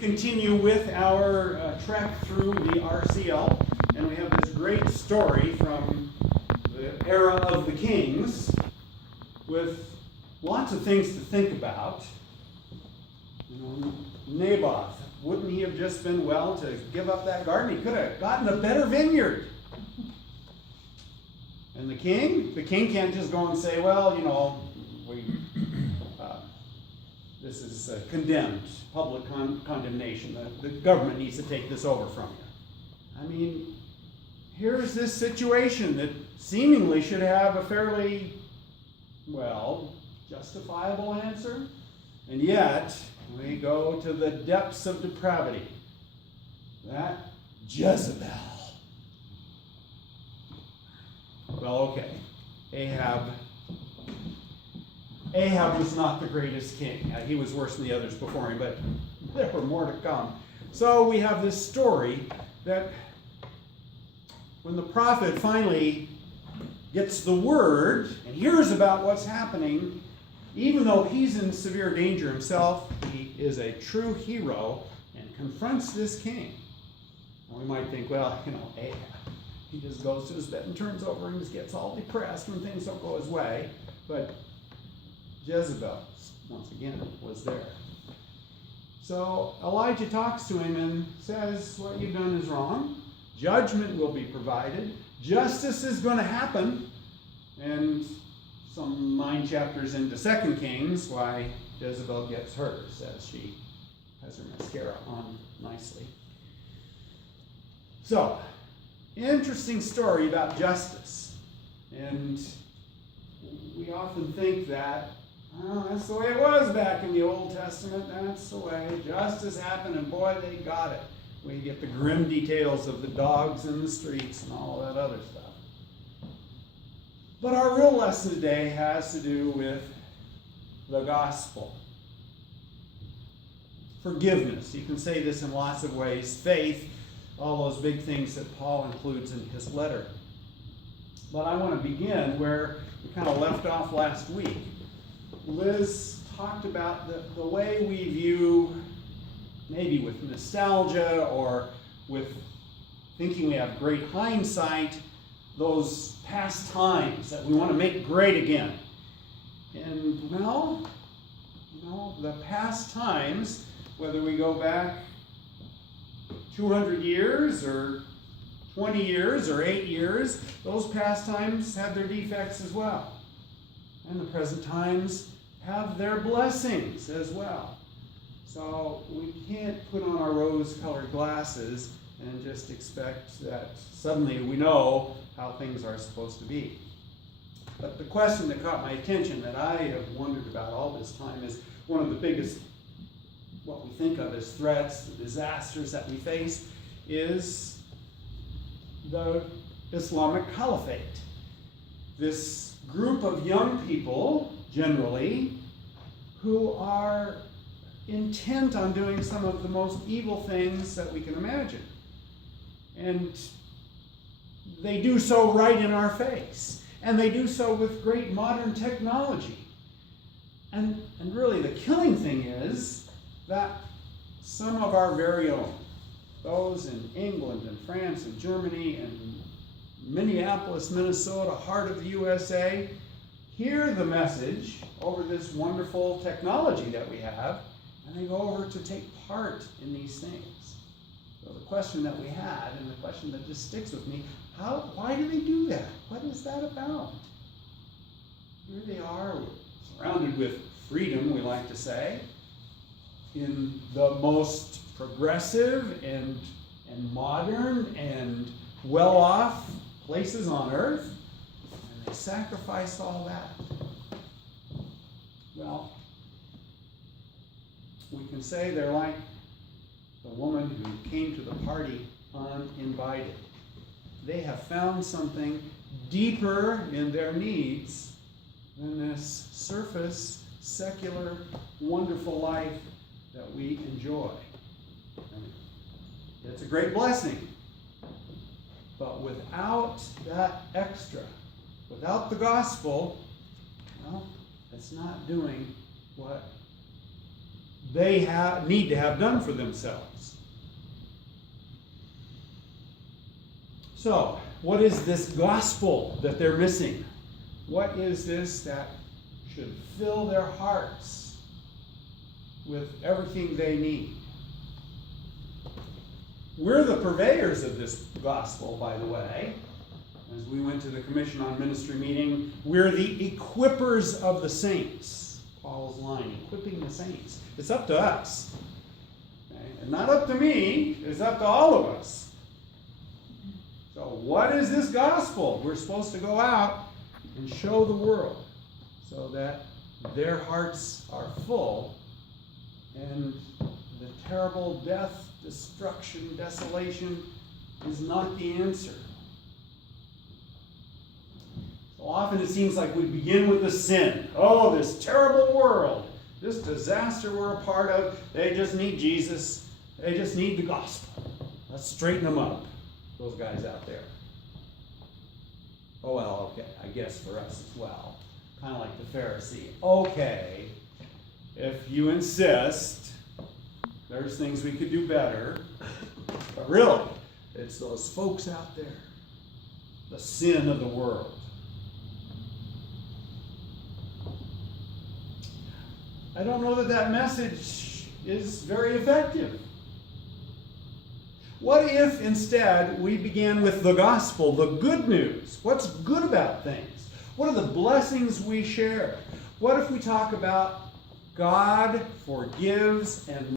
continue with our trek through the RCL, and we have this great story from the era of the kings with lots of things to think about. Naboth, wouldn't he have just been well to give up that garden? He could have gotten a better vineyard. And the king can't just go and say, well, this is condemned, public condemnation. The government needs to take this over from you. I mean, here's this situation that seemingly should have a fairly, justifiable answer. And yet, we go to the depths of depravity. That Jezebel. Well, okay. Ahab was not the greatest king. He was worse than the others before him, but there were more to come. So we have this story that when the prophet finally gets the word and hears about what's happening, even though he's in severe danger himself, he is a true hero and confronts this king. And we might think, Ahab, he just goes to his bed and turns over and just gets all depressed when things don't go his way. But Jezebel, once again, was there. So Elijah talks to him and says, what you've done is wrong. Judgment will be provided. Justice is going to happen. And some 9 chapters into 2 Kings, why Jezebel gets hers as she has her mascara on nicely. So, interesting story about justice. And we often think that, that's the way it was back in the Old Testament. That's the way justice happened, and boy, they got it. We get the grim details of the dogs in the streets and all that other stuff. But our real lesson today has to do with the gospel. Forgiveness. You can say this in lots of ways. Faith, all those big things that Paul includes in his letter. But I want to begin where we kind of left off last week. Liz talked about the way we view, maybe with nostalgia or with thinking we have great hindsight, those past times that we want to make great again. And, the past times, whether we go back 200 years or 20 years or 8 years, those past times have their defects as well. And the present times have their blessings as well. So we can't put on our rose-colored glasses and just expect that suddenly we know how things are supposed to be. But the question that caught my attention that I have wondered about all this time is one of the biggest, what we think of as threats, the disasters that we face, is the Islamic Caliphate. This group of young people, generally, who are intent on doing some of the most evil things that we can imagine. And they do so right in our face. And they do so with great modern technology. And really the killing thing is that some of our very own, those in England and France and Germany and Minneapolis, Minnesota, heart of the USA, hear the message over this wonderful technology that we have, and they go over to take part in these things. So the question that we had, and the question that just sticks with me, why do they do that? What is that about? Here they are, surrounded with freedom, we like to say, in the most progressive and modern and well-off places on earth, and they sacrifice all that. Well, we can say they're like the woman who came to the party uninvited. They have found something deeper in their needs than this surface, secular, wonderful life that we enjoy. It's a great blessing. But without that extra, without the gospel, it's not doing what they need to have done for themselves. So, what is this gospel that they're missing? What is this that should fill their hearts with everything they need? We're the purveyors of this gospel, by the way. As we went to the Commission on Ministry meeting, we're the equippers of the saints. Paul's line, equipping the saints. It's up to us. Okay? And not up to me, it's up to all of us. So what is this gospel? We're supposed to go out and show the world so that their hearts are full and the terrible death, destruction, desolation is not the answer. So often it seems like we begin with the sin. Oh, this terrible world, this disaster we're a part of, they just need Jesus. They just need the gospel. Let's straighten them up, those guys out there. Oh, well, okay, I guess for us as well. Kind of like the Pharisee. Okay, if you insist, there's things we could do better. But really, it's those folks out there. The sin of the world. I don't know that message is very effective. What if instead we began with the gospel, the good news? What's good about things? What are the blessings we share? What if we talk about God forgives and